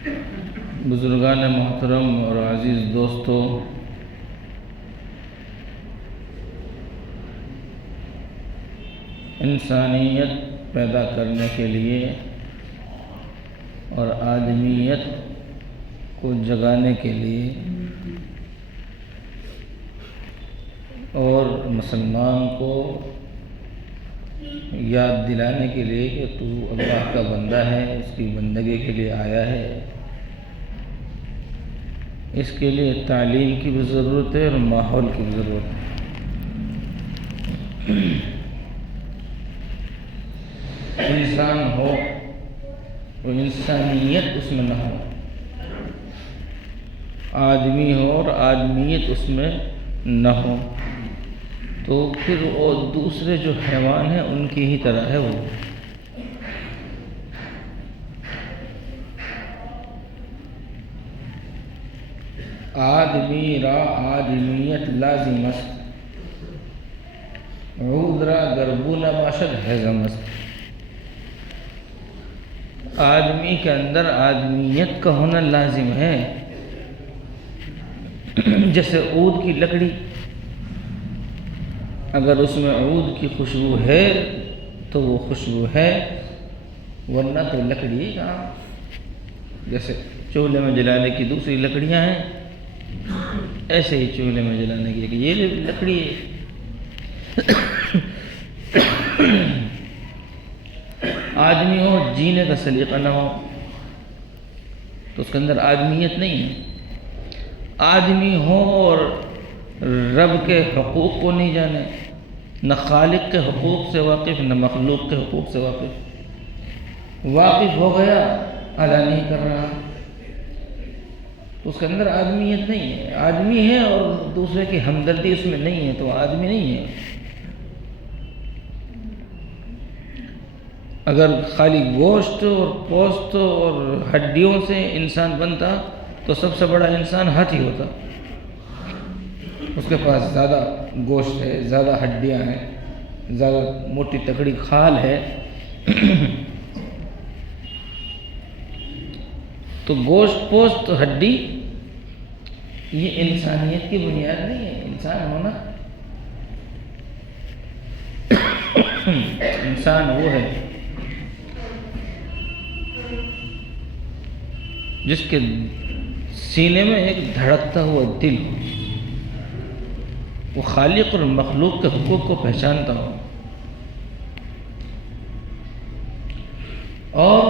بزرگان محترم اور عزیز دوستو، انسانیت پیدا کرنے کے لیے اور آدمیت کو جگانے کے لیے اور مسلمان کو یاد دلانے کے لیے کہ تو اللہ کا بندہ ہے، اس کی بندگی کے لیے آیا ہے، اس کے لیے تعلیم کی بھی ضرورت ہے اور ماحول کی بھی ضرورت ہے۔ انسان ہو اور انسانیت اس میں نہ ہو، آدمی ہو اور آدمیت اس میں نہ ہو، تو پھر وہ دوسرے جو حیوان ہیں ان کی ہی طرح ہے۔ وہ آدمی را آدمیت لازم است، عود را گربو نباشد ہضم است۔ آدمی کے اندر آدمیت کا ہونا لازم ہے، جیسے عود کی لکڑی، اگر اس میں عود کی خوشبو ہے تو وہ خوشبو ہے، ورنہ تو لکڑی کہاں۔ جیسے چولہے میں جلانے کی دوسری لکڑیاں ہیں، ایسے ہی چولہے میں جلانے کی یہ لکڑی ہے۔ آدمی ہو جینے کا سلیقہ نہ ہو تو اس کے اندر آدمیت نہیں ہے۔ آدمی ہو اور رب کے حقوق کو نہیں جانے، نہ خالق کے حقوق سے واقف نہ مخلوق کے حقوق سے واقف ہو گیا، ادا نہیں کر رہا، تو اس کے اندر آدمیت نہیں ہے۔ آدمی ہے اور دوسرے کی ہمدردی اس میں نہیں ہے تو آدمی نہیں ہے۔ اگر خالی گوشت اور پوست اور ہڈیوں سے انسان بنتا تو سب سے بڑا انسان ہاتھی ہوتا۔ اس کے پاس زیادہ گوشت ہے، زیادہ ہڈیاں ہیں، زیادہ موٹی تکڑی کھال ہے۔ تو گوشت پوست ہڈی یہ انسانیت کی بنیاد نہیں ہے۔ انسان ہونا، انسان وہ ہے جس کے سینے میں ایک دھڑکتا ہوا دل ہو، وہ خالق اور مخلوق کے حقوق کو پہچانتا ہو، اور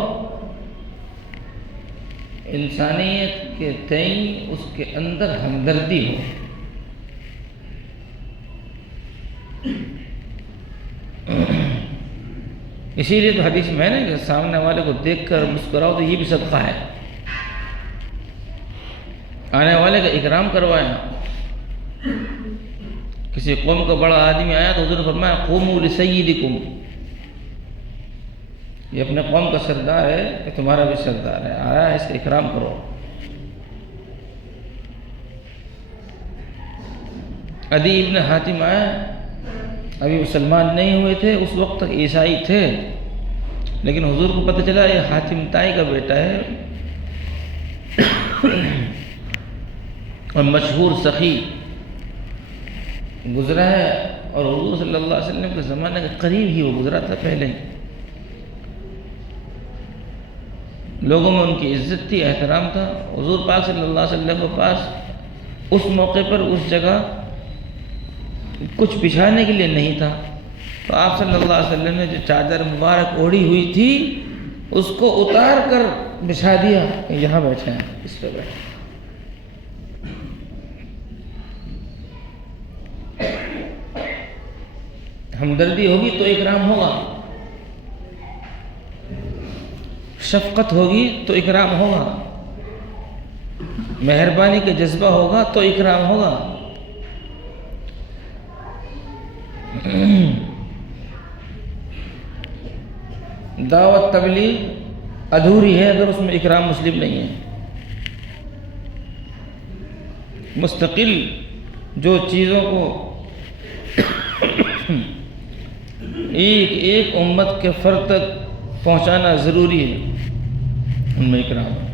انسانیت کے تئیں اس کے اندر ہمدردی ہو۔ اسی لیے تو حدیث میں ہے کہ سامنے والے کو دیکھ کر مسکراؤ تو یہ بھی صدقہ ہے، آنے والے کا اکرام کروایا۔ کسی قوم کا بڑا آدمی آیا تو حضور نے فرمایا قوموا لسیدکم، یہ اپنے قوم کا سردار ہے، یہ تمہارا بھی سردار ہے، آیا ہے، اس کا اکرام کرو۔ عدی ابن حاتم آیا، ابھی مسلمان نہیں ہوئے تھے، اس وقت تک عیسائی تھے، لیکن حضور کو پتہ چلا یہ حاتم تائی کا بیٹا ہے اور مشہور سخی گزرا ہے، اور حضور صلی اللہ علیہ وسلم کے زمانے کے قریب ہی وہ گزرا تھا پہلے۔ لوگوں میں ان کی عزت تھی، احترام تھا۔ حضور پاک صلی اللہ علیہ وسلم کے پاس اس موقع پر اس جگہ کچھ بچھانے کے لیے نہیں تھا، تو آپ صلی اللہ علیہ وسلم نے جو چادر مبارک اوڑھی ہوئی تھی اس کو اتار کر بچھا دیا کہ یہاں بیٹھے ہیں، اس پہ بیٹھے۔ ہمدردی ہوگی تو اکرام ہوگا، شفقت ہوگی تو اکرام ہوگا، مہربانی کا جذبہ ہوگا تو اکرام ہوگا۔ دعوت تبلیغ ادھوری ہے اگر اس میں اکرام مسلم نہیں ہے۔ مستقل جو چیزوں کو ایک ایک امت کے فرد تک پہنچانا ضروری ہے، ان میں اکرام ہے۔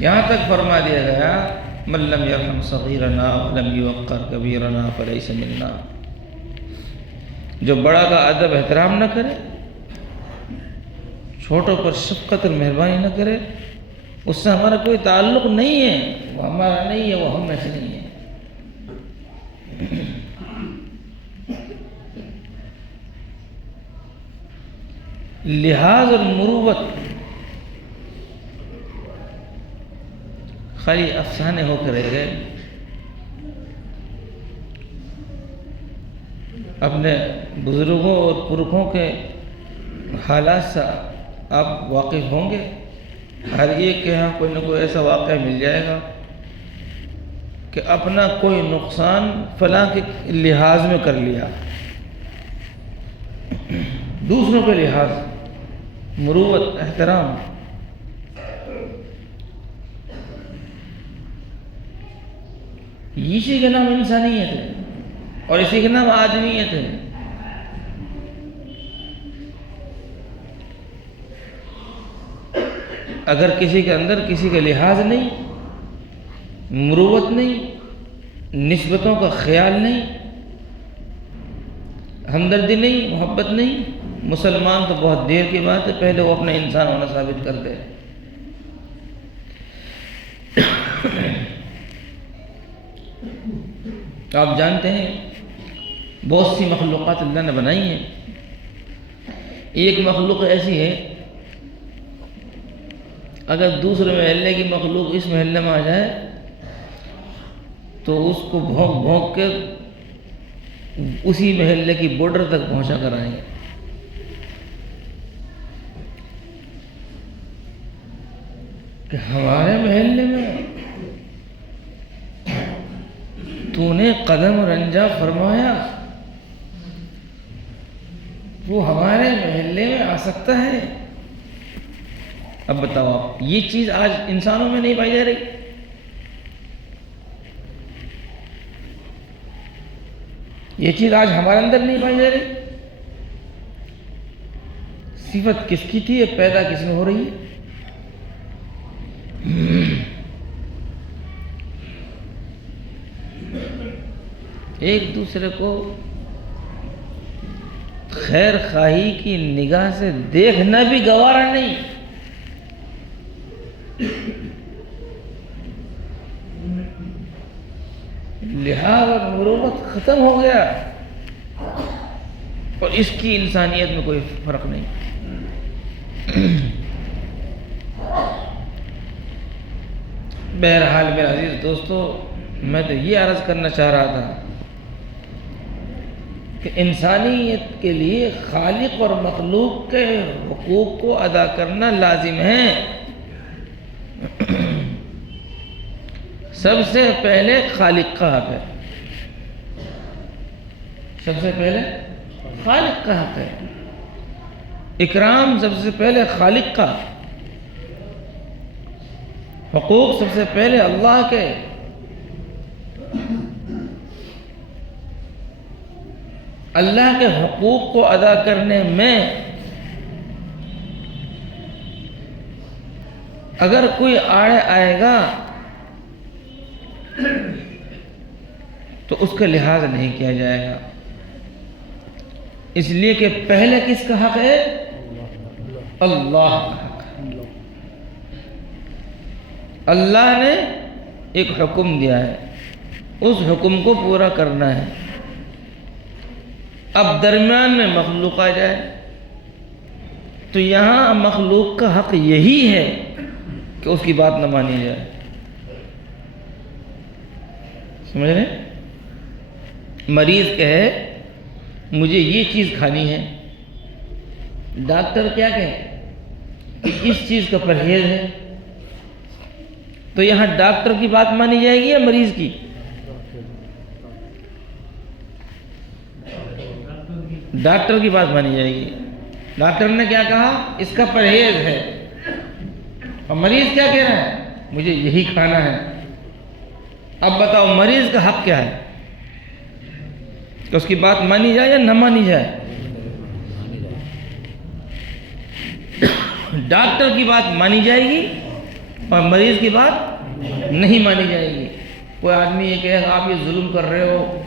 یہاں تک فرما دیا گیا من لم یرحم صغیرنا ولم یوقر کبیرنا فلیس منا، جو بڑا کا ادب احترام نہ کرے، چھوٹوں پر شفقت اور مہربانی نہ کرے، اس سے ہمارا کوئی تعلق نہیں ہے، وہ ہمارا نہیں ہے، وہ ہم میں سے نہیں ہے۔ لحاظ اور مروت خالی افسانے ہو کے رہ گئے، اپنے بزرگوں اور پرکھوں کے حالات سے آپ واقف ہوں گے۔ ہر ایک کے ہاں کوئی نہ کوئی ایسا واقعہ مل جائے گا کہ اپنا کوئی نقصان فلاں کے لحاظ میں کر لیا، دوسروں کے لحاظ، مروت، احترام۔ اسی کے نام انسانیت ہے اور اسی کے نام آدمیت ہے۔ اگر کسی کے اندر کسی کا لحاظ نہیں، مروت نہیں، نسبتوں کا خیال نہیں، ہمدردی نہیں، محبت نہیں، مسلمان تو بہت دیر کی بات ہے، پہلے وہ اپنا انسان ہونا ثابت کر دے۔ آپ جانتے ہیں بہت سی مخلوقات اللہ نے بنائی ہیں، ایک مخلوق ایسی ہے اگر دوسرے محلے کی مخلوق اس محلے میں آ جائے تو اس کو بھونک بھونک کے اسی محلے کی بارڈر تک پہنچا کر آئیں گے۔ کہ ہمارے محلے میں تو نے قدم رنجا فرمایا، وہ ہمارے محلے میں آ سکتا ہے؟ اب بتاؤ آپ، یہ چیز آج انسانوں میں نہیں پائی جا رہی؟ یہ چیز آج ہمارے اندر نہیں پائی جا رہی؟ صفت کس کی تھی، یہ پیدا کس میں ہو رہی ہے؟ ایک دوسرے کو خیر خواہی کی نگاہ سے دیکھنا بھی گوارا نہیں۔ لحاظ اور مروت ختم ہو گیا اور اس کی انسانیت میں کوئی فرق نہیں۔ بہرحال میرے عزیز دوستو، میں تو یہ عرض کرنا چاہ رہا تھا کہ انسانیت کے لیے خالق اور مخلوق کے حقوق کو ادا کرنا لازم ہے۔ سب سے پہلے خالق کا حق ہے، سب سے پہلے خالق کا حق ہے۔ اکرام سب سے پہلے خالق کا، حقوق سب سے پہلے اللہ کے۔ اللہ کے حقوق کو ادا کرنے میں اگر کوئی آڑے آئے گا تو اس کا لحاظ نہیں کیا جائے گا، اس لیے کہ پہلے کس کا حق ہے؟ اللہ کا حق ہے۔ اللہ نے ایک حکم دیا ہے، اس حکم کو پورا کرنا ہے۔ اب درمیان میں مخلوق آ جائے تو یہاں مخلوق کا حق یہی ہے کہ اس کی بات نہ مانی جائے۔ سمجھ رہے؟ مریض کہے مجھے یہ چیز کھانی ہے، ڈاکٹر کیا کہے کہ اس چیز کا پرہیز ہے، تو یہاں ڈاکٹر کی بات مانی جائے گی یا مریض کی؟ ڈاکٹر کی بات مانی جائے گی۔ ڈاکٹر نے کیا کہا؟ اس کا پرہیز ہے، اور مریض کیا کہہ رہا ہے؟ مجھے یہی کھانا ہے۔ اب بتاؤ مریض کا حق کیا ہے؟ کہ اس کی بات مانی جائے یا نہ مانی جائے؟ ڈاکٹر کی بات مانی جائے گی اور مریض کی بات نہیں مانی جائے گی۔ کوئی آدمی یہ کہے گا آپ یہ ظلم کر رہے ہو،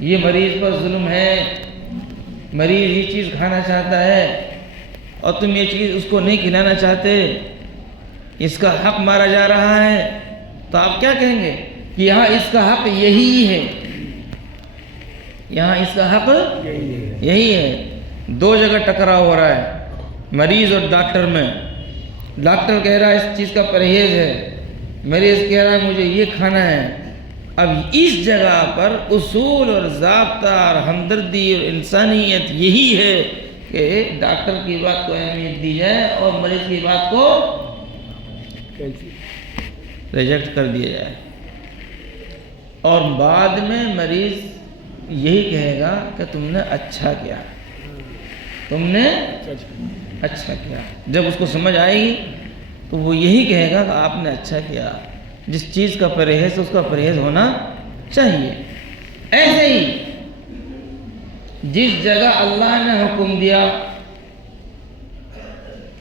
یہ مریض پر ظلم ہے، مریض یہ چیز کھانا چاہتا ہے اور تم یہ چیز اس کو نہیں کھلانا چاہتے، اس کا حق مارا جا رہا ہے، تو آپ کیا کہیں گے کہ یہاں اس کا حق یہی ہے، یہاں اس کا حق یہی ہے۔ دو جگہ ٹکراؤ ہو رہا ہے مریض اور ڈاکٹر میں، ڈاکٹر کہہ رہا ہے اس چیز کا پرہیز ہے، مریض کہہ رہا ہے مجھے یہ کھانا ہے۔ اب اس جگہ پر اصول اور ضابطہ اور ہمدردی اور انسانیت یہی ہے کہ ڈاکٹر کی بات کو اہمیت دی جائے اور مریض کی بات کو ریجیکٹ کر دیا جائے، اور بعد میں مریض یہی کہے گا کہ تم نے اچھا کیا، تم نے اچھا کیا۔ جب اس کو سمجھ آئے گی تو وہ یہی کہے گا کہ آپ نے اچھا کیا، جس چیز کا پرہیز اس کا پرہیز ہونا چاہیے۔ ایسے ہی جس جگہ اللہ نے حکم دیا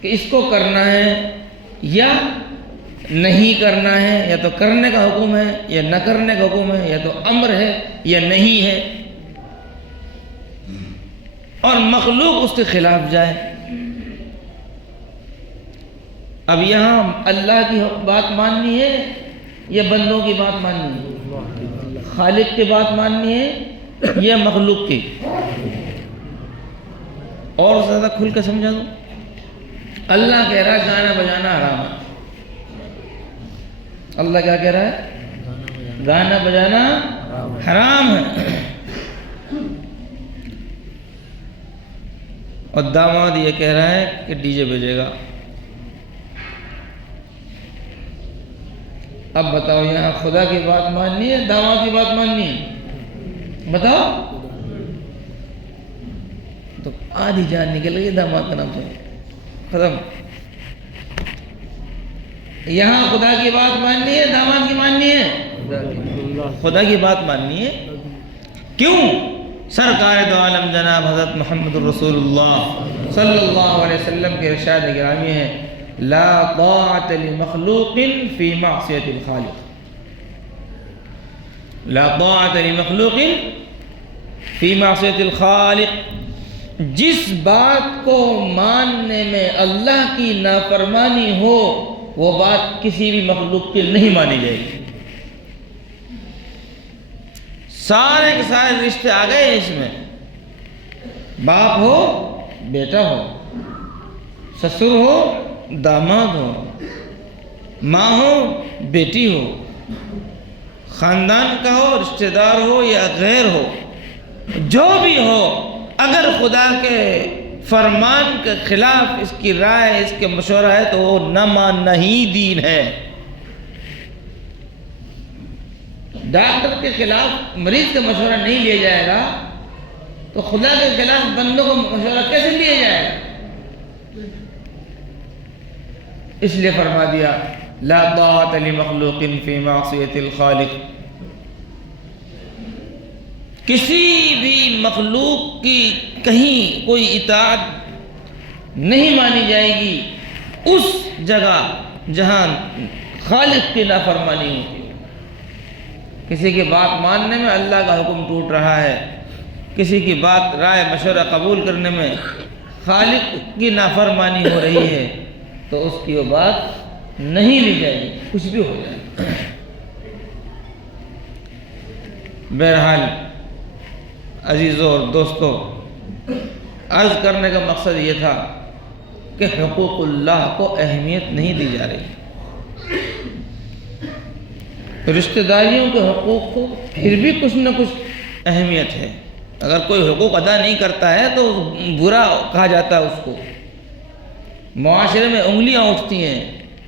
کہ اس کو کرنا ہے یا نہیں کرنا ہے، یا تو کرنے کا حکم ہے یا نہ کرنے کا حکم ہے، یا تو امر ہے یا نہیں ہے، اور مخلوق اس کے خلاف جائے۔ اب یہاں اللہ کی بات ماننی ہے یا بندوں کی بات ماننی ہے؟ خالق کی بات ماننی ہے یا مخلوق کی؟ اور زیادہ کھل کے سمجھا دوں، اللہ کہہ رہا ہے گانا بجانا حرام ہے۔ اللہ کیا کہہ رہا ہے؟ گانا بجانا حرام ہے۔ اور داماد یہ کہہ رہا ہے کہ ڈی جے بجے گا۔ اب بتاؤ یہاں خدا کی بات ماننی ہے داماد کی بات ماننی ہے؟ بتاؤ۔ تو آدھی جان نکل گئی داماد کا نام سے، ختم۔ یہاں خدا کی بات ماننی ہے داماد کی ماننی ہے؟ خدا کی بات ماننی ہے۔ کیوں؟ سرکار دو عالم جناب حضرت محمد رسول اللہ صلی اللہ علیہ وسلم کے ارشاد گرامی ہے، لا طاعت لمخلوق فی معصیت الخالق، لا طاعت لمخلوق فی معصیت الخالق۔ جس بات کو ماننے میں اللہ کی نافرمانی ہو وہ بات کسی بھی مخلوق کی نہیں مانی جائے گی۔ سارے کے سارے رشتے آ گئے اس میں، باپ ہو بیٹا ہو، سسر ہو داماد ہو، ماں ہو بیٹی ہو، خاندان کا ہو رشتہ دار ہو یا غیر ہو، جو بھی ہو، اگر خدا کے فرمان کے خلاف اس کی رائے اس کے مشورہ ہے تو وہ نہ ماننا ہی دین ہے۔ ڈاکٹر کے خلاف مریض کا مشورہ نہیں لیا جائے گا تو خدا کے خلاف بندوں کا مشورہ کیسے لیا جائے گا؟ اس لیے فرما دیا لا طاعت لمخلوق فی معصیت الخالق۔ کسی بھی مخلوق کی کہیں کوئی اطاعت نہیں مانی جائے گی اس جگہ جہاں خالق کی نافرمانی ہوتی ہے۔ کسی کی بات ماننے میں اللہ کا حکم ٹوٹ رہا ہے، کسی کی بات رائے مشورہ قبول کرنے میں خالق کی نافرمانی ہو رہی ہے تو اس کی وہ بات نہیں لی جائے گی، کچھ بھی ہو جائے۔ بہرحال عزیزوں اور دوستوں، عرض کرنے کا مقصد یہ تھا کہ حقوق اللہ کو اہمیت نہیں دی جا رہی، رشتہ داریوں کے حقوق کو پھر بھی کچھ نہ کچھ اہمیت ہے۔ اگر کوئی حقوق ادا نہیں کرتا ہے تو برا کہا جاتا ہے اس کو، معاشرے میں انگلیاں اٹھتی ہیں،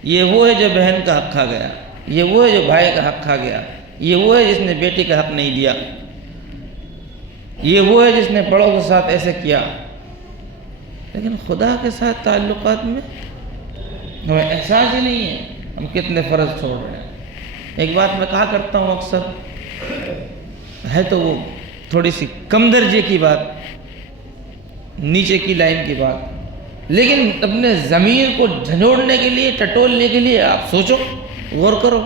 یہ وہ ہے جو بہن کا حق کھا گیا، یہ وہ ہے جو بھائی کا حق کھا گیا، یہ وہ ہے جس نے بیٹی کا حق نہیں دیا، یہ وہ ہے جس نے بڑوں کے ساتھ ایسے کیا۔ لیکن خدا کے ساتھ تعلقات میں ہمیں احساس ہی نہیں ہے ہم کتنے فرض چھوڑ رہے ہیں۔ ایک بات میں کہا کرتا ہوں اکثر، ہے تو وہ تھوڑی سی کم درجے کی بات، نیچے کی لائن کی بات، لیکن اپنے ضمیر کو جھنجھوڑنے کے لیے، ٹٹولنے کے لیے آپ سوچو، غور کرو۔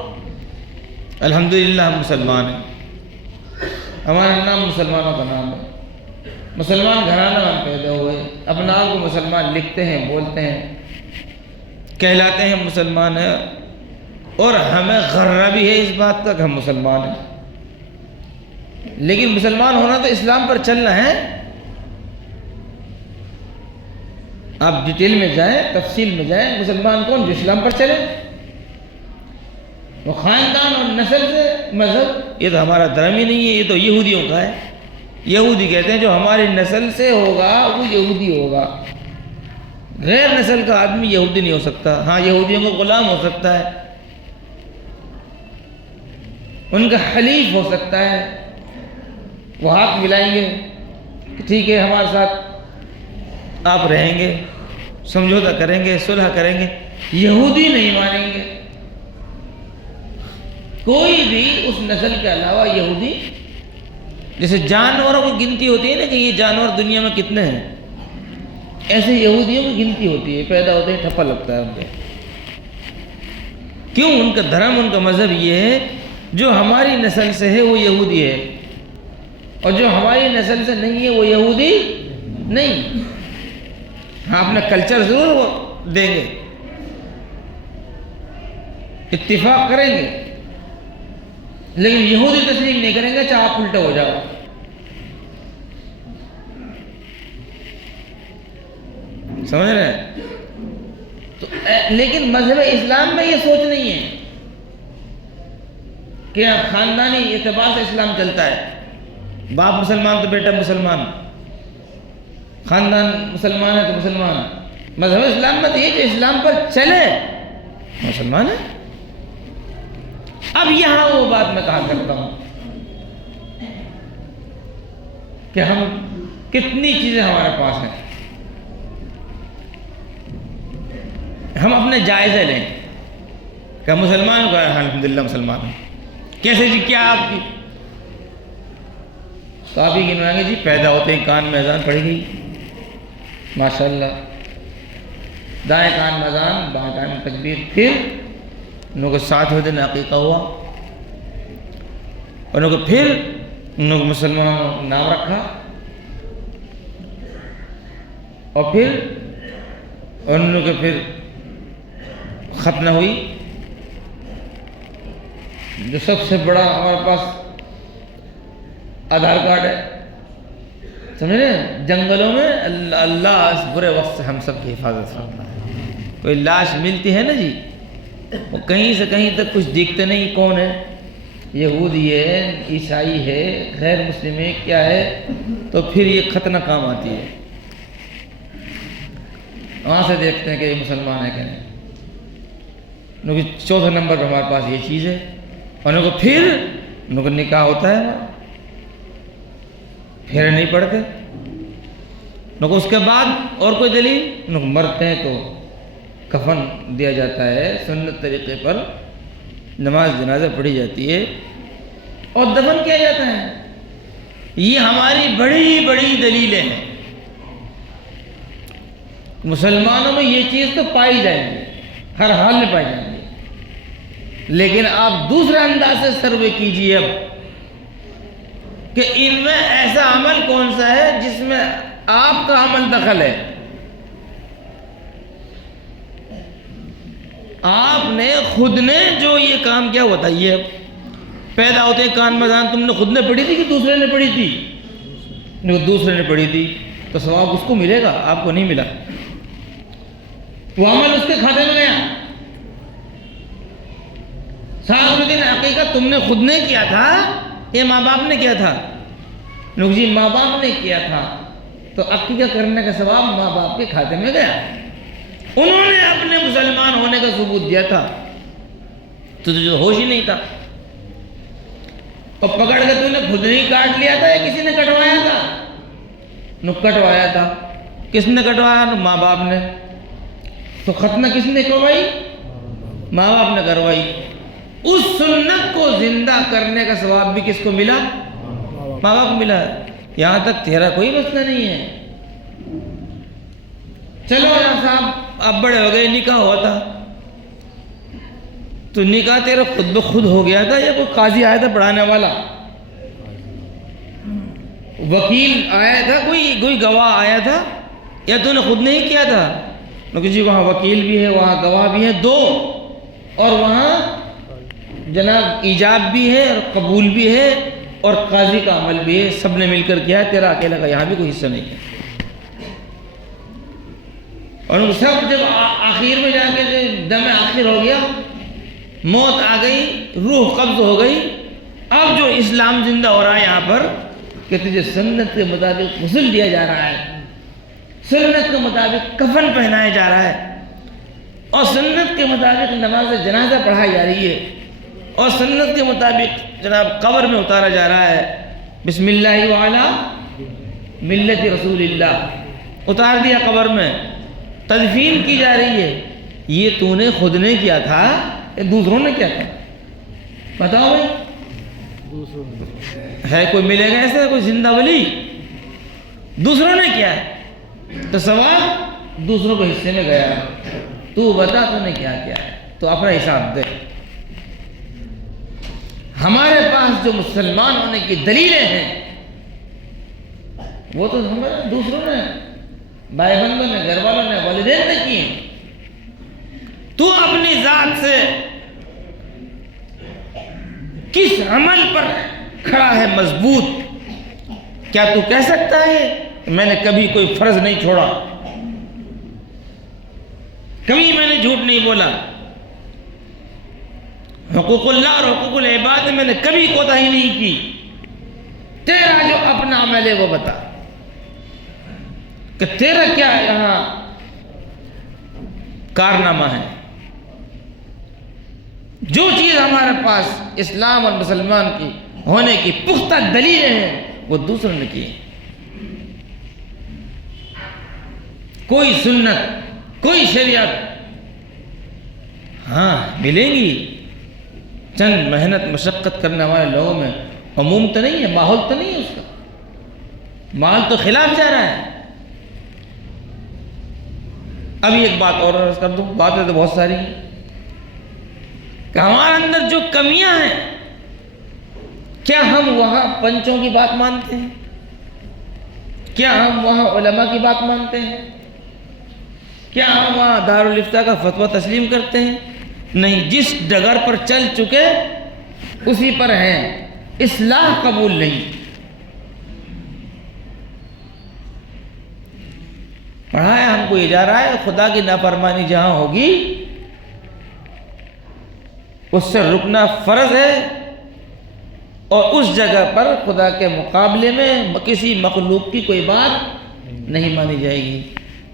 الحمدللہ ہم مسلمان ہیں، ہمارا نام مسلمانوں کا نام ہے، مسلمان گھرانہ میں پیدا ہوئے، اپنا آپ کو مسلمان لکھتے ہیں، بولتے ہیں، کہلاتے ہیں مسلمان ہیں، اور ہمیں غرہ بھی ہے اس بات کا کہ ہم مسلمان ہیں۔ لیکن مسلمان ہونا تو اسلام پر چلنا ہے۔ آپ ڈیٹیل میں جائیں، تفصیل میں جائیں، مسلمان کون؟ جو اسلام پر چلے۔ وہ خاندان اور نسل سے مذہب، یہ تو ہمارا دھرم ہی نہیں ہے، یہ تو یہودیوں کا ہے۔ یہودی کہتے ہیں جو ہماری نسل سے ہوگا وہ یہودی ہوگا، غیر نسل کا آدمی یہودی نہیں ہو سکتا۔ ہاں یہودیوں کو غلام ہو سکتا ہے، ان کا حلیف ہو سکتا ہے، وہ ہاتھ ملائیں گے کہ ٹھیک ہے ہمارے ساتھ آپ رہیں گے، سمجھوتا کریں گے، صلح کریں گے۔ یہودی نہیں مانیں گے کوئی بھی اس نسل کے علاوہ یہودی۔ جیسے جانوروں کی گنتی ہوتی ہے نا کہ یہ جانور دنیا میں کتنے ہیں، ایسے یہودیوں کی گنتی ہوتی ہے، پیدا ہوتے ہیں ٹھپا لگتا ہے ان کو۔ کیوں؟ ان کا دھرم، ان کا مذہب یہ ہے جو ہماری نسل سے ہے وہ یہودی ہے، اور جو ہماری نسل سے نہیں ہے وہ یہودی نہیں۔ ہاں اپنا کلچر ضرور دیں گے، اتفاق کریں گے، لیکن یہودی تسلیم نہیں کریں گے چاہے آپ الٹے ہو جاؤ۔ سمجھ رہے ہیں؟ تو لیکن مذہب اسلام میں یہ سوچ نہیں ہے کہ خاندانی اعتبار سے اسلام چلتا ہے، باپ مسلمان تو بیٹا مسلمان، خاندان مسلمان ہے تو مسلمان۔ مذہب اسلام میں تو یہ جو اسلام پر چلے مسلمان ہے۔ اب یہاں وہ بات میں کہا کرتا ہوں کہ ہم کتنی چیزیں ہمارے پاس ہیں، ہم اپنے جائزے لیں کہ مسلمان کو الحمدللہ مسلمان ہیں۔ کیسے جی؟ کیا آپ کی؟ تو آپ ہی گنوائیں گے جی پیدا ہوتے ہی کان میں اذان پڑی گئی، ماشاءاللہ، دائیں کان میں اذان، بائیں کان میں تکبیر، پھر انہوں کو 7ویں دن عقیقہ ہوا، انہوں کو پھر انہوں کو مسلمانوں کو نام رکھا، اور پھر انہوں کو پھر ختنہ ہوئی۔ جو سب سے بڑا ہمارے پاس آدھار کارڈ ہے، سمجھ رہے ہیں؟ جنگلوں میں اللہ اس برے وقت سے ہم سب کی حفاظت کرتا ہے۔ کوئی لاش ملتی ہے نا جی، وہ کہیں سے کہیں تک کچھ دیکھتے نہیں کون ہے، یہودی ہے، عیسائی ہے، غیر مسلم ہے، کیا ہے، تو پھر یہ ختنہ کام آتی ہے، وہاں سے دیکھتے ہیں کہ یہ مسلمان ہے کہ نہیں۔ ان کو 4 نمبر پر ہمارے پاس یہ چیز ہے، اور ان کو پھر ان کو نکاح ہوتا ہے، پھر نہیں پڑھتے، ان کو اس کے بعد اور کوئی دلیل، ان کو مرتے ہیں تو کفن دیا جاتا ہے، سنت طریقے پر نماز جنازہ پڑھی جاتی ہے اور دفن کیا جاتا ہے۔ یہ ہماری بڑی بڑی دلیلیں ہیں۔ مسلمانوں میں یہ چیز تو پائی جائیں گی، ہر حال میں پائی جائیں گی، لیکن آپ دوسرے انداز سے سروے کیجئے اب کہ ان میں ایسا عمل کون سا ہے جس میں آپ کا عمل دخل ہے۔ آپ نے خود نے جو یہ کام کیا بتائیے، اب پیدا ہوتے کان میں اذان تم نے خود نے پڑھی تھی کہ دوسرے نے پڑھی تھی؟ دوسرے نے پڑھی تھی تو ثواب اس کو ملے گا، آپ کو نہیں ملا، وہ عمل اس کے کھاتے میں گیا۔ 7ویں دن عقیقہ تم نے خود نے کیا تھا، یہ ماں باپ نے کیا تھا؟ لوگ جی ماں باپ نے کیا تھا، تو عقیقہ کرنے کا ثواب ماں باپ کے کھاتے میں گیا، انہوں نے اپنے مسلمان ہونے کا ثبوت دیا تھا، تو تجھے ہوش ہی نہیں تھا، اور پکڑ کے تو نے خود ہی کاٹ لیا تھا یا کسی نے کٹوایا تھا؟ کٹوایا تھا۔ کس نے کٹوایا؟ ماں باپ نے۔ تو ختنہ کس نے کروائی؟ ماں باپ نے کروائی۔ اس سنت کو زندہ کرنے کا ثواب بھی کس کو ملا؟ ماں باپ کو ملا۔ یہاں تک تیرا کوئی مسئلہ نہیں ہے، چلو یار صاحب آپ بڑے ہو گئے، نکاح ہوا تھا، تو نکاح تیرا خود بخود ہو گیا تھا یا کوئی قاضی آیا تھا پڑھانے والا، وکیل آیا تھا، کوئی گواہ آیا تھا، یا تو نے خود نہیں کیا تھا؟ کیونکہ جی وہاں وکیل بھی ہے، وہاں گواہ بھی ہے دو، اور وہاں جناب ایجاب بھی ہے اور قبول بھی ہے اور قاضی کا عمل بھی ہے، سب نے مل کر کیا ہے، تیرا اکیلا کا یہاں بھی کوئی حصہ نہیں ہے۔ اور سب جب آخر میں جا کے دم آخر ہو گیا، موت آ گئی، روح قبض ہو گئی، اب جو اسلام زندہ ہو رہا ہے یہاں پر کہ تجھے سنت کے مطابق غسل دیا جا رہا ہے، سنت کے مطابق کفن پہنایا جا رہا ہے، اور سنت کے مطابق نماز جنازہ پڑھائی جا رہی ہے، اور سنت کے مطابق جناب قبر میں اتارا جا رہا ہے، بسم اللہ وعلی ملت رسول اللہ، اتار دیا قبر میں، تدفین کی جا رہی ہے۔ یہ تو نے خود نے کیا تھا یا دوسروں نے کیا تھا؟ بتاؤ بھائی، ہے کوئی ملے گا ایسا کوئی زندہ ولی؟ دوسروں نے کیا ہے تو سوال دوسروں کے حصے میں گیا، تو بتا تو نے کیا کیا ہے، تو اپنا حساب دے۔ ہمارے پاس جو مسلمان ہونے کی دلیلیں ہیں وہ تو ہمارے دوسروں نے، بھائی بندوں نے، گھر والوں نے، والدین نے کی ہیں۔ تو اپنی ذات سے کس عمل پر کھڑا ہے مضبوط؟ کیا تو کہہ سکتا ہے میں نے کبھی کوئی فرض نہیں چھوڑا، کبھی میں نے جھوٹ نہیں بولا، حقوق اللہ اور حقوق العباد میں نے کبھی کوتاہی نہیں کی؟ تیرا جو اپنا عمل ہے وہ بتا کہ تیرا کیا یہاں کارنامہ ہے۔ جو چیز ہمارے پاس اسلام اور مسلمان کی ہونے کی پختہ دلیلیں ہیں وہ دوسروں نے کی۔ کوئی سنت، کوئی شریعت ہاں ملیں گی، چند محنت مشقت کرنے والے لوگوں میں، عموم تو نہیں ہے، ماحول تو نہیں ہے، اس کا ماحول تو خلاف جا رہا ہے۔ ابھی ایک بات اور عرض کر دوں، باتیں تو بہت ساری ہیں کہ ہمارے اندر جو کمیاں ہیں، کیا ہم وہاں پنچوں کی بات مانتے ہیں؟ کیا ہم وہاں علماء کی بات مانتے ہیں؟ کیا ہم وہاں دارالافتاء کا فتویٰ تسلیم کرتے ہیں؟ نہیں، جس ڈگر پر چل چکے اسی پر ہیں، اصلاح قبول نہیں۔ پڑھایا ہم کو یہ جا رہا ہے خدا کی نافرمانی جہاں ہوگی اس سے رکنا فرض ہے، اور اس جگہ پر خدا کے مقابلے میں کسی مخلوق کی کوئی بات نہیں مانی جائے گی۔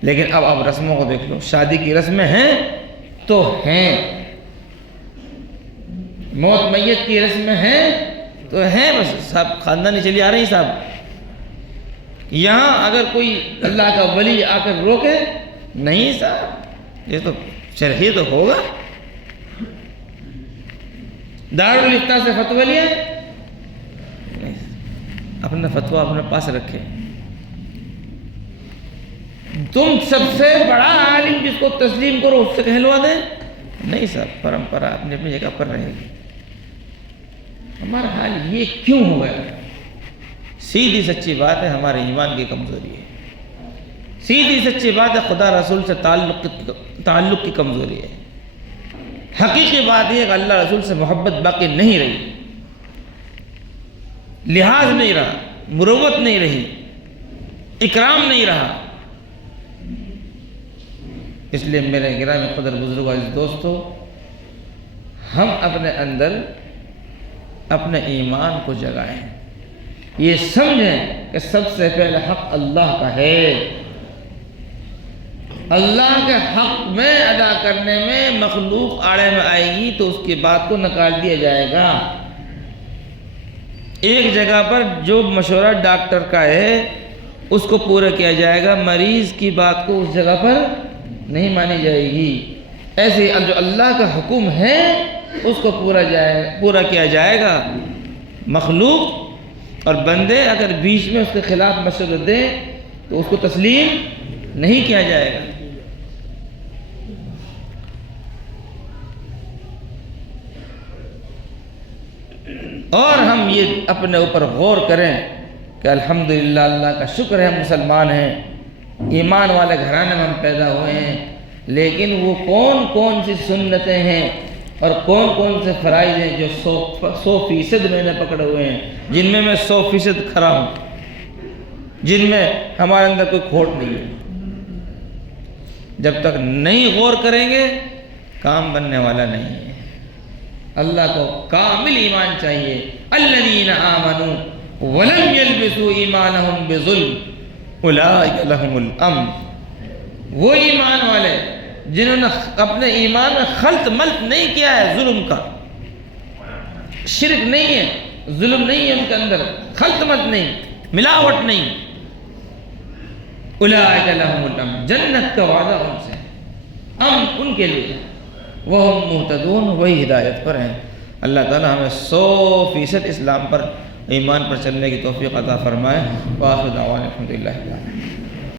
لیکن اب آپ رسموں کو دیکھ لو، شادی کی رسمیں ہیں تو ہیں، موت میت کی رسمیں ہیں تو ہیں، بس صاحب خاندانی چلی آ رہی صاحب۔ یہاں اگر کوئی اللہ کا ولی آ کر روکے، نہیں صاحب یہ تو شرعی تو ہوگا، دارالافتاء سے فتویٰ لیا، اپنا فتویٰ اپنے پاس رکھے۔ تم سب سے بڑا عالم جس کو تسلیم کرو اس سے کہلوا دیں، نہیں صاحب، پرمپرا اپنی اپنی جگہ پر رہے گی۔ ہمارا حال یہ کیوں ہوا ہے؟ سیدھی سچی بات ہے، ہمارے ایمان کی کمزوری ہے، سیدھی سچی بات ہے، خدا رسول سے تعلق کی کمزوری ہے۔ حقیقی بات یہ ہے کہ اللہ رسول سے محبت باقی نہیں رہی، لحاظ نہیں رہا، مروت نہیں رہی، اکرام نہیں رہا۔ اس لیے میرے گرامی قدر بزرگ عزیز دوستو، ہم اپنے اندر اپنے ایمان کو جگائیں، یہ سمجھیں کہ سب سے پہلے حق اللہ کا ہے، اللہ کے حق میں ادا کرنے میں مخلوق آڑے میں آئے گی تو اس کی بات کو نکال دیا جائے گا۔ ایک جگہ پر جو مشورہ ڈاکٹر کا ہے اس کو پورا کیا جائے گا، مریض کی بات کو اس جگہ پر نہیں مانی جائے گی۔ ایسے جو اللہ کا حکم ہے اس کو پورا کیا جائے گا۔ مخلوق اور بندے اگر بیچ میں اس کے خلاف مشورہ دیں تو اس کو تسلیم نہیں کیا جائے گا۔ اور ہم یہ اپنے اوپر غور کریں کہ الحمدللہ اللہ کا شکر ہے ہم مسلمان ہیں، ایمان والے گھرانے میں ہم پیدا ہوئے ہیں، لیکن وہ کون کون سی سنتیں ہیں اور کون کون سے فرائض ہیں جو 100% میں نے پکڑے ہوئے ہیں، جن میں 100% کھڑا ہوں، جن میں ہمارے اندر کوئی کھوٹ نہیں ہے۔ جب تک نہیں غور کریں گے کام بننے والا نہیں ہے۔ اللہ کو کامل ایمان چاہیے۔ الذین آمنوا ولم یلبسوا ایمانہم بظلم اولئک لہم الامن، وہ ایمان والے جنہوں نے اپنے ایمان میں خلط ملط نہیں کیا ہے، ظلم کا، شرک نہیں ہے، ظلم نہیں ہے ان کے اندر، خلط ملط نہیں، ملاوٹ نہیں، اولئک لہم الامن، جنت کا وعدہ ان سے، امن ان کے لیے، وہم مہتدون، وہی ہدایت پر ہیں۔ اللہ تعالی ہمیں 100% اسلام پر، ایمان پر چلنے کی توفیق عطا فرمائے۔ وآخر دعوانا الحمدللہ۔